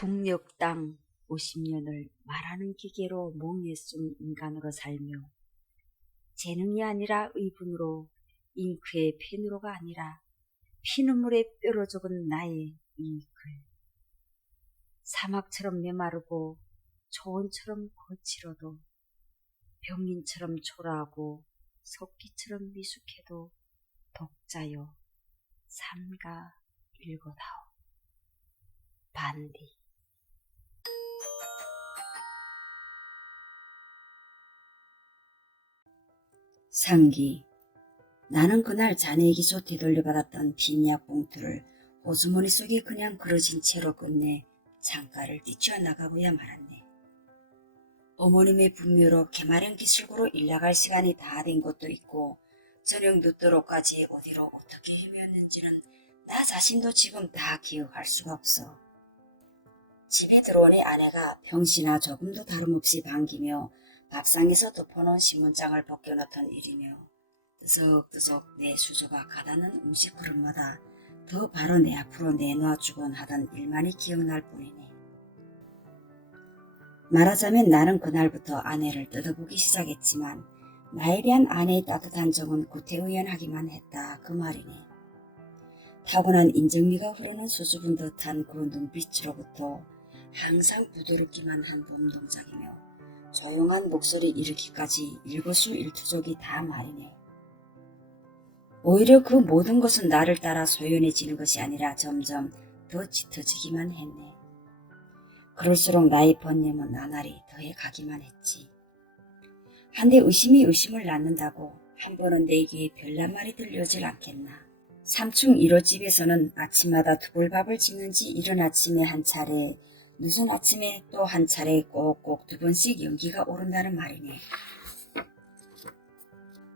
북녘 땅 50년을 말하는 기계로 몽에 쓴 인간으로 살며 재능이 아니라 의분으로 잉크의 펜으로가 아니라 피눈물에 뼈로 적은 나의 이 글. 사막처럼 메마르고 초원처럼 거칠어도 병인처럼 초라하고 석기처럼 미숙해도 독자여 삼가 읽어다오. 반디. 상기. 나는 그날 자네에게 줘 되돌려받았던 빈약 봉투를 호수머니 속에 그냥 그러진 채로 끝내 창가를 뛰쳐나가고야 말았네. 어머님의 분묘로 개마련 기술구로 일나갈 시간이 다 된 것도 있고 저녁 늦도록까지 어디로 어떻게 헤매었는지는 나 자신도 지금 다 기억할 수가 없어. 집에 들어오니 아내가 평시나 조금도 다름없이 반기며 밥상에서 덮어놓은 신문장을 벗겨놓던 일이며 뜨적뜨적 내 수저가 가다는 음식 그릇마다 더 바로 내 앞으로 내놔주곤 하던 일만이 기억날 뿐이네. 말하자면 나는 그날부터 아내를 뜯어보기 시작했지만 나에 대한 아내의 따뜻한 정은 구태의연하기만 했다 그 말이네. 타고난 인정미가 흐르는 수줍은 듯한 그 눈빛으로부터 항상 부드럽기만 한 눈동자이며 조용한 목소리 이르기까지 일거수일투족이 다 말이네. 오히려 그 모든 것은 나를 따라 소연해지는 것이 아니라 점점 더 짙어지기만 했네. 그럴수록 나의 번뇌는 나날이 더해가기만 했지. 한데 의심이 의심을 낳는다고 한 번은 내게 별난 말이 들려오질 않겠나. 3층 1호 집에서는 아침마다 두벌밥을 짓는지 이른 아침에 한 차례, 늦은 아침에 또 한 차례 꼭꼭 2번씩 연기가 오른다는 말이네.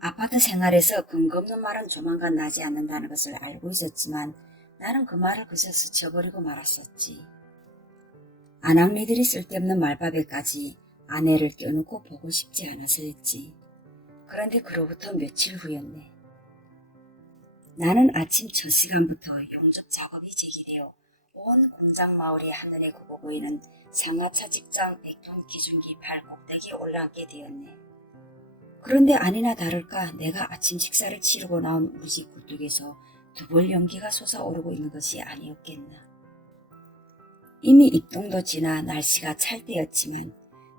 아파트 생활에서 근거 없는 말은 조만간 나지 않는다는 것을 알고 있었지만 나는 그 말을 그저 스쳐버리고 말았었지. 아낙니들이 쓸데없는 말밥에까지 아내를 껴놓고 보고 싶지 않아서였지. 그런데 그로부터 며칠 후였네. 나는 아침 첫 시간부터 용접 작업이 제기되어 온 공장 마을이 한눈에 굽어 보이는 상하차 직장 100톤 기준기 발 꼭대기에 올라앉게 되었네. 그런데 아니나 다를까 내가 아침 식사를 치르고 나온 우리 집 굴뚝에서 두벌 연기가 솟아오르고 있는 것이 아니었겠나. 이미 입동도 지나 날씨가 찰 때였지만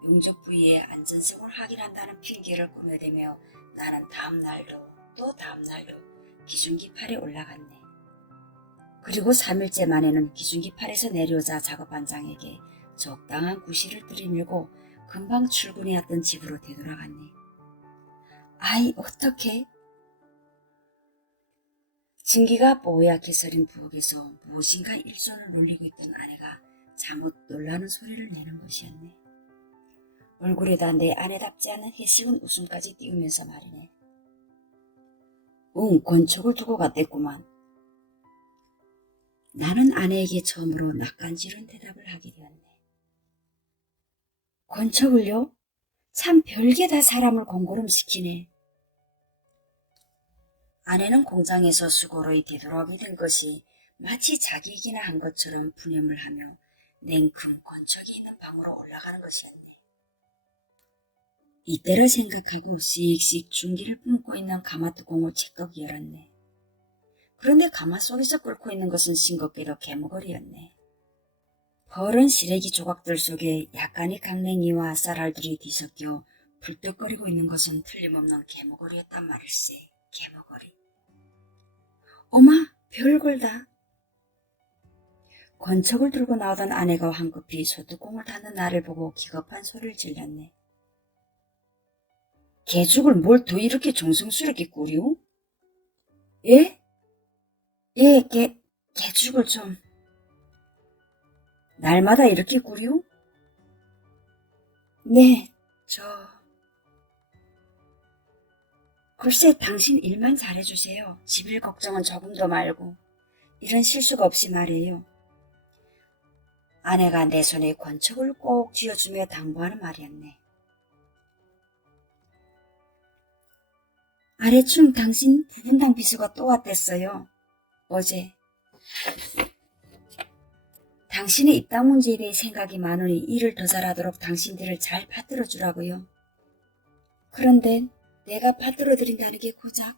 용접 부위의 안전성을 확인한다는 핑계를 꾸며대며 나는 다음날도 또 다음날도 기준기 팔에 올라갔네. 그리고 3일째 만에는 기준기 팔에서 내려오자 작업반장에게 적당한 구실을 들이밀고 금방 출근해왔던 집으로 되돌아갔네. 아이 어떡해? 진기가 뽀얗게 서린 부엌에서 무엇인가 일손을 놀리고 있던 아내가 잠옷 놀라는 소리를 내는 것이었네. 얼굴에다 내 아내답지 않은 해식은 웃음까지 띄우면서 말이네. 권총을 두고 갔댔구만. 나는 아내에게 처음으로 낯간지러운 대답을 하게 되었네. 권총을요? 참 별게 다 사람을 공고름시키네. 아내는 공장에서 수고로이 되돌아오게 된 것이 마치 자기이기나 한 것처럼 분염을 하며 냉큼 권총이 있는 방으로 올라가는 것이었네. 이때를 생각하고 씩씩 중기를 뿜고 있는 가마뚜껑을 째꺽 열었네. 그런데 가마 속에서 끓고 있는 것은 싱겁게도 개머거리였네. 퍼런 시래기 조각들 속에 약간의 강냉이와 쌀알들이 뒤섞여 불떡거리고 있는 것은 틀림없는 개머거리였단 말일세. 개머거리. 어마 별걸다. 권총을 들고 나오던 아내가 황급히 소뚜껑을 닫는 나를 보고 기겁한 소리를 질렀네. 개죽을 뭘 더 이렇게 정성스럽게 끓이오? 예? 예, 개죽을 좀. 날마다 이렇게 끓이오? 네, 글쎄 당신 일만 잘해주세요. 집일 걱정은 조금도 말고. 이런 실수가 없이 말이에요. 아내가 내 손에 권총을 꼭 쥐어주며 당부하는 말이었네. 아래층 당신 부분당 비서가 또 왔댔어요. 어제. 당신의 입당 문제에 대해 생각이 많으니 일을 더 잘하도록 당신들을 잘 받들어 주라고요. 그런데 내가 받들어 드린다는 게 고작.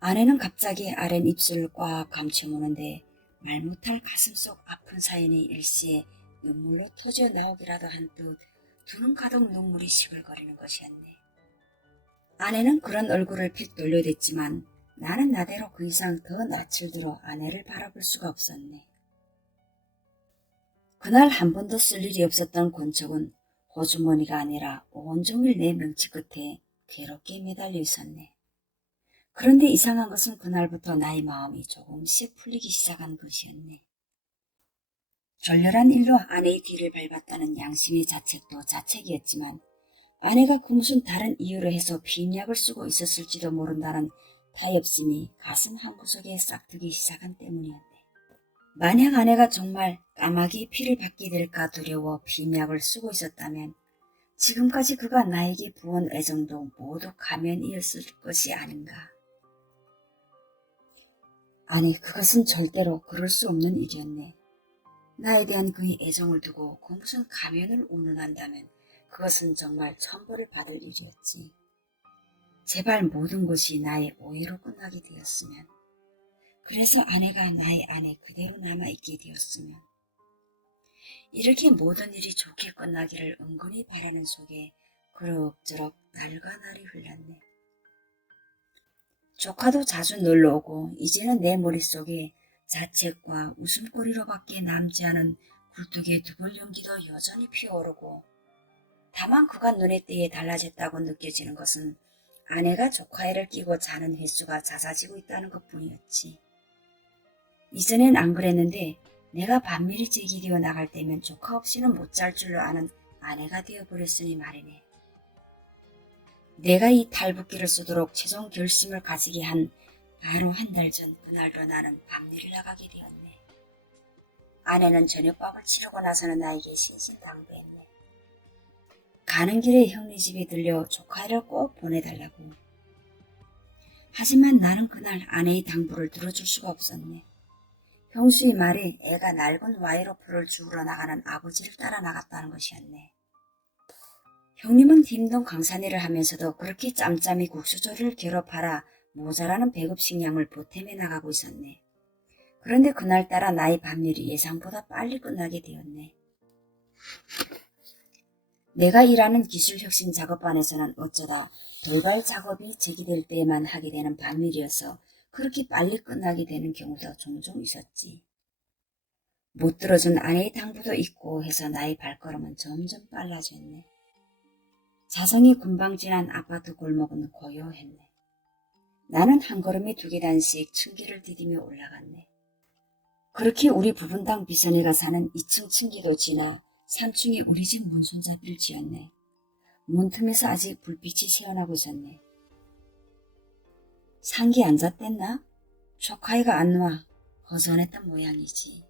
아내는 갑자기 아랫 입술을 꽉 감춰무는데 말 못할 가슴속 아픈 사연이 일시에 눈물로 터져 나오기라도 한 듯 두 눈 가득 눈물이 시글거리는 것이었네. 아내는 그런 얼굴을 픽 돌려댔지만 나는 나대로 그 이상 더 낯을 들어 아내를 바라볼 수가 없었네. 그날 한 번도 쓸 일이 없었던 권총은 호주머니가 아니라 온종일 내 명치 끝에 괴롭게 매달려 있었네. 그런데 이상한 것은 그날부터 나의 마음이 조금씩 풀리기 시작한 것이었네. 졸렬한 일로 아내의 뒤를 밟았다는 양심의 자책도 자책이었지만 아내가 그 무슨 다른 이유로 해서 피임약을 쓰고 있었을지도 모른다는 타협심이 가슴 한구석에 싹트기 시작한 때문이었네. 만약 아내가 정말 까마귀 피를 받게 될까 두려워 피임약을 쓰고 있었다면 지금까지 그가 나에게 부은 애정도 모두 가면이었을 것이 아닌가. 아니, 그것은 절대로 그럴 수 없는 일이었네. 나에 대한 그의 애정을 두고 그 무슨 가면을 운운한다면 그것은 정말 천벌을 받을 일이었지. 제발 모든 것이 나의 오해로 끝나게 되었으면. 그래서 아내가 나의 안에 그대로 남아있게 되었으면. 이렇게 모든 일이 좋게 끝나기를 은근히 바라는 속에 그럭저럭 날과 날이 흘렀네. 조카도 자주 놀러오고 이제는 내 머릿속에 자책과 웃음거리로밖에 남지 않은 굴뚝의 두골 연기도 여전히 피어오르고 다만 그가 눈에 띄게 달라졌다고 느껴지는 것은 아내가 조카애를 끼고 자는 횟수가 잦아지고 있다는 것뿐이었지. 이전엔 안 그랬는데 내가 반미리 제기되어 나갈 때면 조카 없이는 못 잘 줄로 아는 아내가 되어버렸으니 말이네. 내가 이 탈북기를 쓰도록 최종 결심을 가지게 한 바로 한 달 전 그날도 나는 밤일을 나가게 되었네. 아내는 저녁밥을 치르고 나서는 나에게 신신당부했네. 가는 길에 형네 집에 들려 조카애를 꼭 보내달라고. 하지만 나는 그날 아내의 당부를 들어줄 수가 없었네. 형수의 말이 애가 낡은 와이로프를 주우러 나가는 아버지를 따라 나갔다는 것이었네. 형님은 힘든 강산일을 하면서도 그렇게 짬짬이 국수조리를 괴롭하라 모자라는 배급 식량을 보탬해 나가고 있었네. 그런데 그날따라 나의 밤일이 예상보다 빨리 끝나게 되었네. 내가 일하는 기술혁신 작업반에서는 어쩌다 돌발 작업이 제기될 때에만 하게 되는 밤일이어서 그렇게 빨리 끝나게 되는 경우도 종종 있었지. 못 들어준 아내의 당부도 있고 해서 나의 발걸음은 점점 빨라졌네. 자성이 금방지난 아파트 골목은 고요했네. 나는 한 걸음에 두 계단씩 층계를 디디며 올라갔네. 그렇게 우리 부분당 비선이가 사는 2층 층계도 지나 3층에 우리 집 문손잡이를 지었네. 문틈에서 아직 불빛이 새어나고 있었네. 상기 안 잤댔나? 조카이가 안 와. 허전했던 모양이지.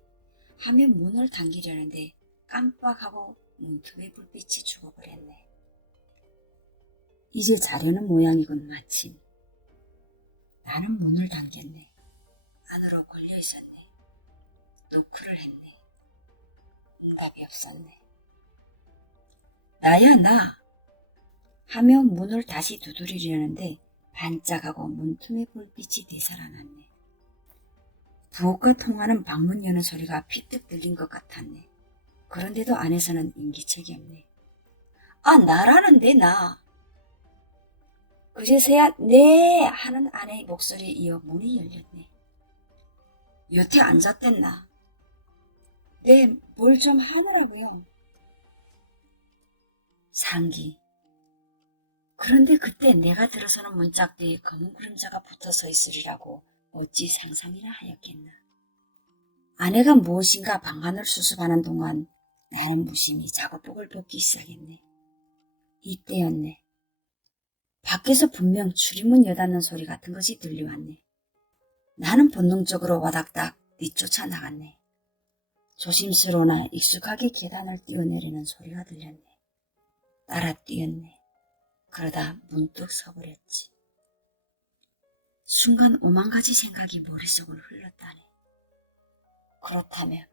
하며 문을 당기려는데 깜빡하고 문틈에 불빛이 죽어버렸네. 이제 자려는 모양이군 마침. 나는 문을 당겼네. 안으로 걸려있었네. 노크를 했네. 응답이 없었네. 나야 나 하며 문을 다시 두드리려는데 반짝하고 문틈의 불빛이 되살아났네. 부엌과 통하는 방문 여는 소리가 피뜩 들린 것 같았네. 그런데도 안에서는 인기척이 없네. 아, 나라는데 나. 그제서야 네 하는 아내의 목소리에 이어 문이 열렸네. 여태 앉았댔나? 네, 뭘 좀 하느라고요. 상기. 그런데 그때 내가 들어서는 문짝대에 검은 그림자가 붙어서 있으리라고 어찌 상상이나 하였겠나. 아내가 무엇인가 방안을 수습하는 동안 나는 무심히 작업복을 벗기 시작했네. 이때였네. 밖에서 분명 출입문 여닫는 소리 같은 것이 들려왔네. 나는 본능적으로 와닥닥 뒤쫓아 나갔네. 조심스러우나 익숙하게 계단을 뛰어내리는 소리가 들렸네. 따라 뛰었네. 그러다 문득 서버렸지. 순간 오만 가지 생각이 머릿속을 흘렀다네. 그렇다면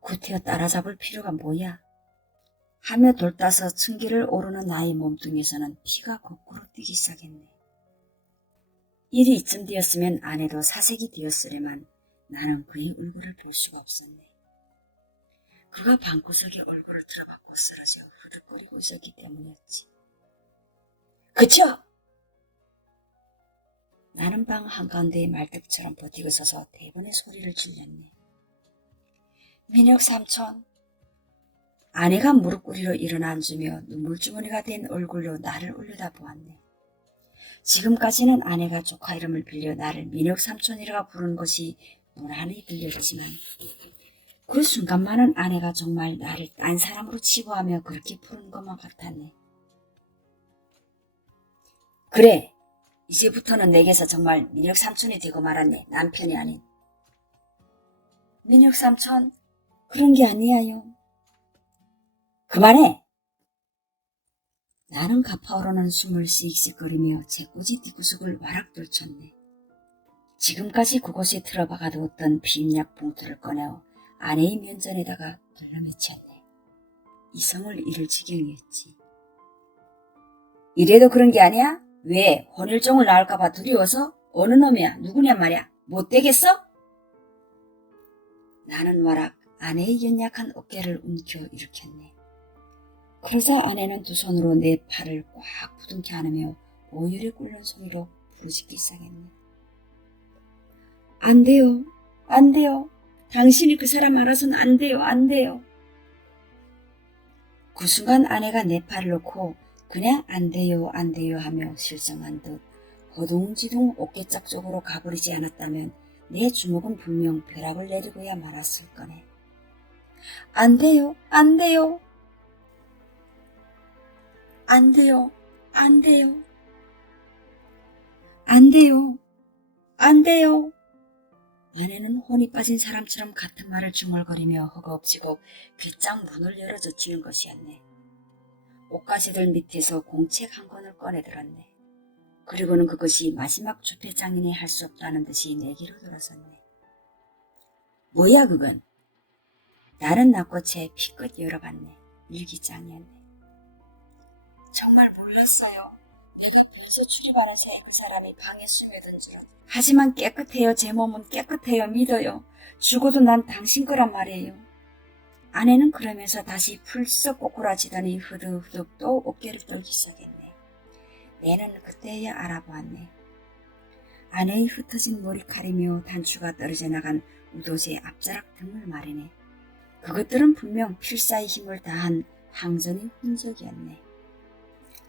구태여 따라잡을 필요가 뭐야? 하며 돌따서 층기를 오르는 나의 몸뚱이에서는 피가 거꾸로 뛰기 시작했네. 일이 이쯤 되었으면 아내도 사색이 되었으려만 나는 그의 얼굴을 볼 수가 없었네. 그가 방구석에 얼굴을 들어박고 쓰러져 흐득거리고 있었기 때문이었지. 그쳐! 나는 방 한가운데에 말뚝처럼 버티고 서서 대번에 소리를 질렀네. 민혁 삼촌. 아내가 무릎 꿇이로 일어나 앉으며 눈물주머니가 된 얼굴로 나를 올려다보았네. 지금까지는 아내가 조카 이름을 빌려 나를 민혁 삼촌이라고 부르는 것이 무난히 들렸지만 그 순간만은 아내가 정말 나를 딴 사람으로 치부하며 그렇게 부르는 것만 같았네. 그래, 이제부터는 내게서 정말 민혁 삼촌이 되고 말았네. 남편이 아닌. 민혁 삼촌, 그런 게 아니에요. 그만해! 나는 가파오르는 숨을 씩씩거리며 제 꼬지 뒷구석을 와락 들쳤네. 지금까지 그곳에 틀어박아두었던 비임약 봉투를 꺼내어 아내의 면전에다가 돌려미쳤네. 이성을 잃을 지경이었지. 이래도 그런 게 아니야? 왜? 혼일종을 낳을까봐 두려워서? 어느 놈이야? 누구냐 말이야? 못 되겠어? 나는 와락 아내의 연약한 어깨를 움켜 일으켰네. 그러자 아내는 두 손으로 내 팔을 꽉 부둥켜 안으며 오열에 끓는 소리로 부르짖기 시작했네. 안 돼요. 안 돼요. 당신이 그 사람 알아서는 안 돼요. 안 돼요. 그 순간 아내가 내 팔을 놓고 그냥 안 돼요. 안 돼요 하며 실성한 듯 허둥지둥 어깨짝 쪽으로 가버리지 않았다면 내 주먹은 분명 벼락을 내리고야 말았을 거네. 안 돼요. 안 돼요. 안 돼요. 안 돼요. 안 돼요. 안 돼요. 아내는 혼이 빠진 사람처럼 같은 말을 중얼거리며 허거없이고 빗장 문을 열어 젖히는 것이었네. 옷가지들 밑에서 공책 한 권을 꺼내들었네. 그리고는 그것이 마지막 주폐장인이 할 수 없다는 듯이 내기로 돌아섰네. 뭐야 그건? 나는 납고채 피껏 열어봤네. 일기장이었네. 정말 몰랐어요. 내가 별세 출입하는 새 그 사람이 방에 스며든 줄은. 하지만 깨끗해요. 제 몸은 깨끗해요. 믿어요. 죽어도 난 당신 거란 말이에요. 아내는 그러면서 다시 풀썩 꼬꾸라지더니 흐득흐득 또 어깨를 떨기 시작했네. 내는 그때야 알아보았네. 아내의 흩어진 머리칼이며 단추가 떨어져 나간 우도새 앞자락 등을 말이네. 그것들은 분명 필사의 힘을 다한 항전의 흔적이었네.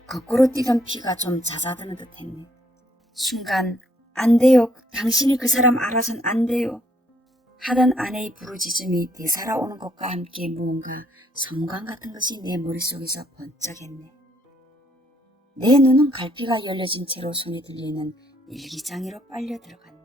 거꾸로 뛰던 피가 좀 잦아드는 듯했네. 순간 안 돼요. 당신이 그 사람 알아선 안 돼요. 하던 아내의 부르짖음이 되살아오는 것과 함께 무언가 섬광 같은 것이 내 머릿속에서 번쩍했네. 내 눈은 갈피가 열려진 채로 손에 들려있는 일기장애로 빨려 들어갔네.